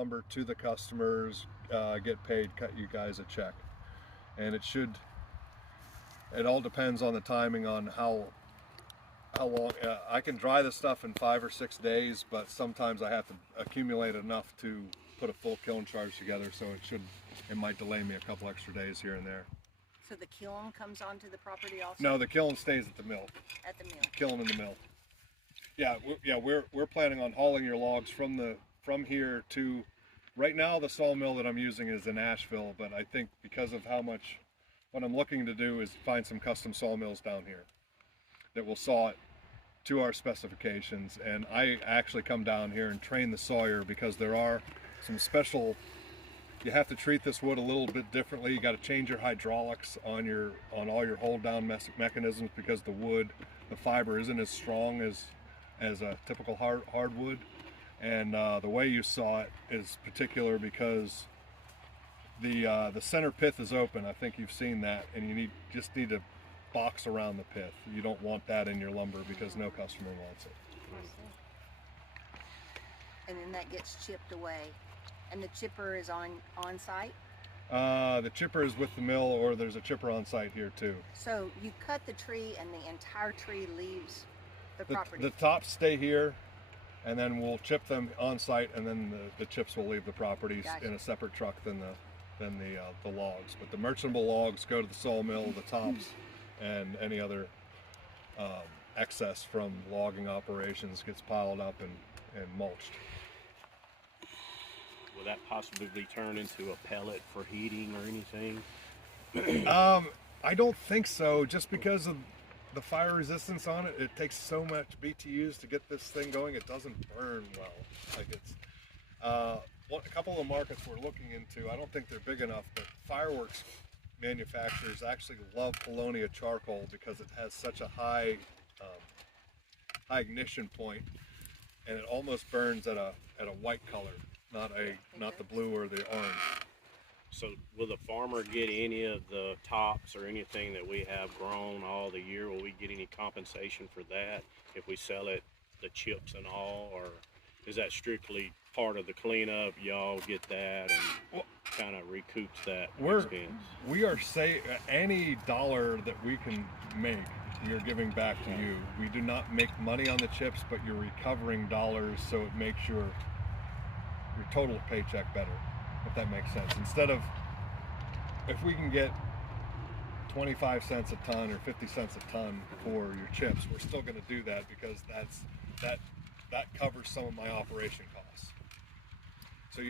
lumber to the customers, get paid, cut you guys a check. And it all depends on the timing on how long. I can dry the stuff in 5 or 6 days, but sometimes I have to accumulate enough to put a full kiln charge together, so it might delay me a couple extra days here and there. So the kiln comes onto the property also? No, the kiln stays at the mill. At the mill. Kiln in the mill. Yeah, we're planning on hauling your logs from here to. Right now, the sawmill that I'm using is in Asheville, but I think because of what I'm looking to do is find some custom sawmills down here that will saw it to our specifications. And I actually come down here and train the sawyer because there are some special. You have to treat this wood a little bit differently. You got to change your hydraulics on all your hold down mechanisms because the fiber isn't as strong as a typical hardwood. And the way you saw it is particular because the center pith is open. I think you've seen that, and you just need to box around the pith. You don't want that in your lumber because no customer wants it. And then that gets chipped away. And the chipper is on site? The chipper is with the mill, or there's a chipper on site here too. So you cut the tree and the entire tree leaves the property? The tops stay here, and then we'll chip them on site, and then the chips will leave the properties in a separate truck than the logs. But the merchantable logs go to the sawmill, the tops, and any other excess from logging operations gets piled up and mulched. Will that possibly turn into a pellet for heating or anything? I don't think so, just because of the fire resistance on it. It takes so much BTUs to get this thing going. It doesn't burn well. Like it's a couple of the markets we're looking into, I don't think they're big enough, but fireworks manufacturers actually love Paulownia charcoal because it has such a high ignition point, and it almost burns at a white color, not the blue or the orange. So will the farmer get any of the tops or anything that we have grown all the year? Will we get any compensation for that if we sell it, the chips and all, or is that strictly part of the cleanup? Y'all get that and kind of recoups that expense? We are any dollar that we can make, we are giving back to you. We do not make money on the chips, but you're recovering dollars, so it makes your total paycheck better, if that makes sense. Instead of, if we can get 25 cents a ton or 50 cents a ton for your chips, we're still going to do that because that covers some of my operation costs.